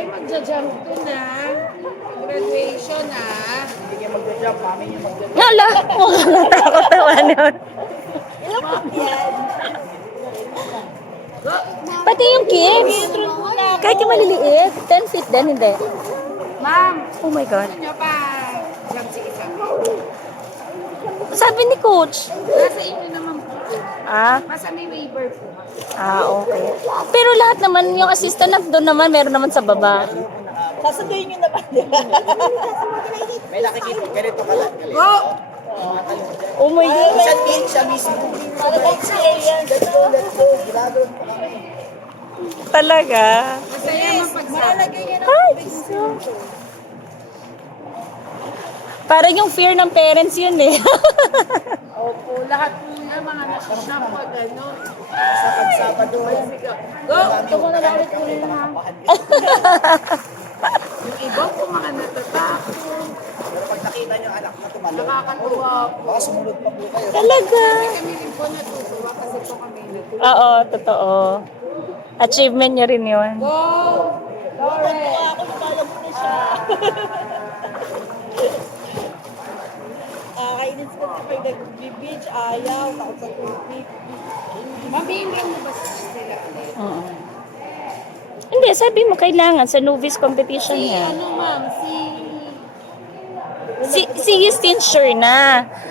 kayo magja-jump to na. Graduation na. Hindi kayo magja-jump, mami niyo magja-jump. Hala, mukhang natakot naman yun. Pati yung kids. Kahit yung maliliit, 10 feet din, hindi. Ma'am, Oh my God. gusto nyo pa jump si isa? Sabi ni coach. Nasa inyo naman po. Ah, Basta may waiver po. okay. Pero lahat naman, yung assistant doon naman, meron naman sa baba. Sasabihin nyo na ba, di ba? May nakikita, ganito ka lang. Go! Oh my God. Siya mismo. Para ba yan? Let's go. Ginagawa pa kami. Talaga. Masaya mapagsama. Malalagay niya ng Ay, tubig sa so... Parang yung fear ng parents yun eh. Opo, lahat po yan, mga nasa-shop pag ano. Sa pagsapado. Go! Ito ko na lang ulit ko rin ha. Yung iba po mga natatakot. Pero pag nakita niyo anak na tumalon, Nakakatuwa po. baka sumunod pa po kayo. Talaga. Kami rin po natutuwa kasi po kami natutuwa. Oo, totoo. Achievement niya rin yun. Go! Lauren! ako, lumalag mo na siya. Kainis ko sa pag nag-beach, ayaw, takot sa tubig. Mabingin mo ba sila? Oo. Hindi, sabi mo kailangan sa novice competition Si niya. ano ma'am, Si Justine sure na.